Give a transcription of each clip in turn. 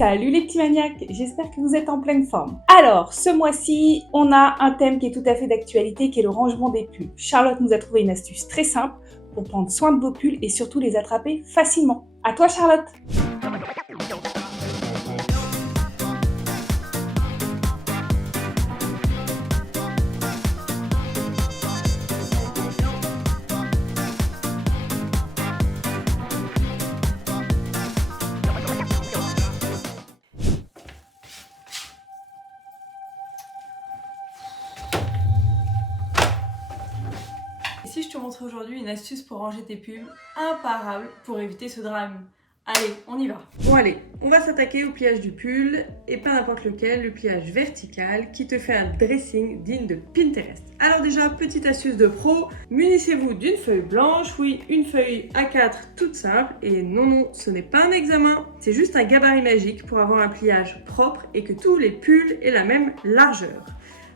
Salut les petits maniaques, j'espère que vous êtes en pleine forme. Alors, ce mois-ci, on a un thème qui est tout à fait d'actualité, qui est le rangement des pulls. Charlotte nous a trouvé une astuce très simple pour prendre soin de vos pulls et surtout les attraper facilement. À toi Charlotte! Si je te montre aujourd'hui une astuce pour ranger tes pulls, imparable pour éviter ce drame. Allez, on y va. Bon allez, on va s'attaquer au pliage du pull, et pas n'importe lequel, le pliage vertical qui te fait un dressing digne de Pinterest. Alors déjà, petite astuce de pro, munissez-vous d'une feuille blanche, oui, une feuille A4 toute simple, et non, ce n'est pas un examen, c'est juste un gabarit magique pour avoir un pliage propre et que tous les pulls aient la même largeur.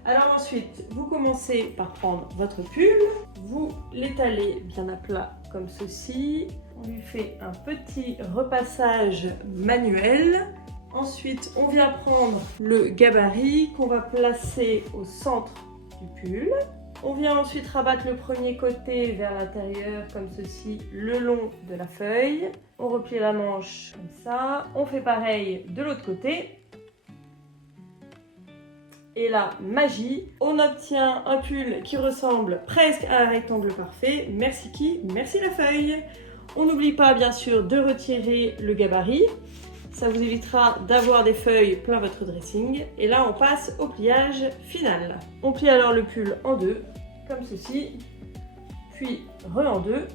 Alors ensuite, vous commencez par prendre votre pull, vous l'étalez bien à plat comme ceci. On lui fait un petit repassage manuel. Ensuite, on vient prendre le gabarit qu'on va placer au centre du pull. On vient ensuite rabattre le premier côté vers l'intérieur comme ceci, le long de la feuille. On replie la manche comme ça. On fait pareil de l'autre côté. Et là, magie, on obtient un pull qui ressemble presque à un rectangle parfait. Merci qui? Merci la feuille. On n'oublie pas bien sûr de retirer le gabarit. Ça vous évitera d'avoir des feuilles plein votre dressing. Et là, on passe au pliage final. On plie alors le pull en deux, comme ceci, puis en deux.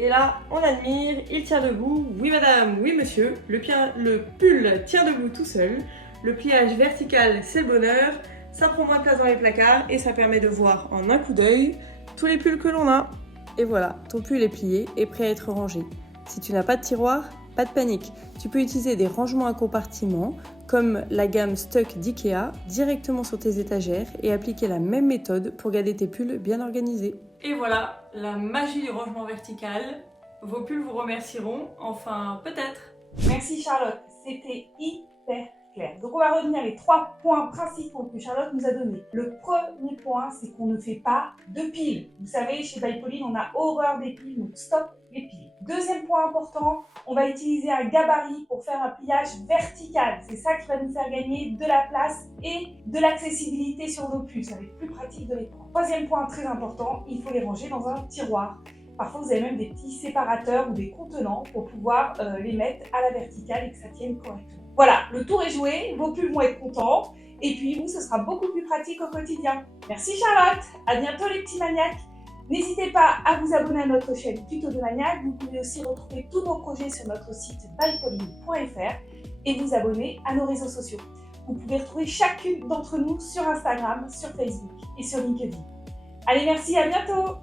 Et là, on admire, il tient debout. Oui madame, oui monsieur, le pull tient debout tout seul. Le pliage vertical, c'est le bonheur, ça prend moins de place dans les placards et ça permet de voir en un coup d'œil tous les pulls que l'on a. Et voilà, ton pull est plié et prêt à être rangé. Si tu n'as pas de tiroir, pas de panique. Tu peux utiliser des rangements à compartiments comme la gamme Stuck d'IKEA directement sur tes étagères et appliquer la même méthode pour garder tes pulls bien organisés. Et voilà, la magie du rangement vertical. Vos pulls vous remercieront, enfin peut-être. Merci Charlotte, c'était hyper clair. Donc on va revenir les 3 points principaux que Charlotte nous a donnés. Le premier point, c'est qu'on ne fait pas de piles. Vous savez, chez By Pauline, on a horreur des piles, donc stop les piles. Deuxième point important, on va utiliser un gabarit pour faire un pliage vertical. C'est ça qui va nous faire gagner de la place et de l'accessibilité sur nos pulls. Ça va être plus pratique de les prendre. Troisième point très important, il faut les ranger dans un tiroir. Parfois, vous avez même des petits séparateurs ou des contenants pour pouvoir les mettre à la verticale et que ça tienne correctement. Voilà, le tour est joué, vos pulls vont être contents et puis vous, ce sera beaucoup plus pratique au quotidien. Merci Charlotte, à bientôt les petits maniaques. N'hésitez pas à vous abonner à notre chaîne Tuto de Maniaque. Vous pouvez aussi retrouver tous nos projets sur notre site bypauline.fr et vous abonner à nos réseaux sociaux. Vous pouvez retrouver chacune d'entre nous sur Instagram, sur Facebook et sur LinkedIn. Allez, merci, à bientôt!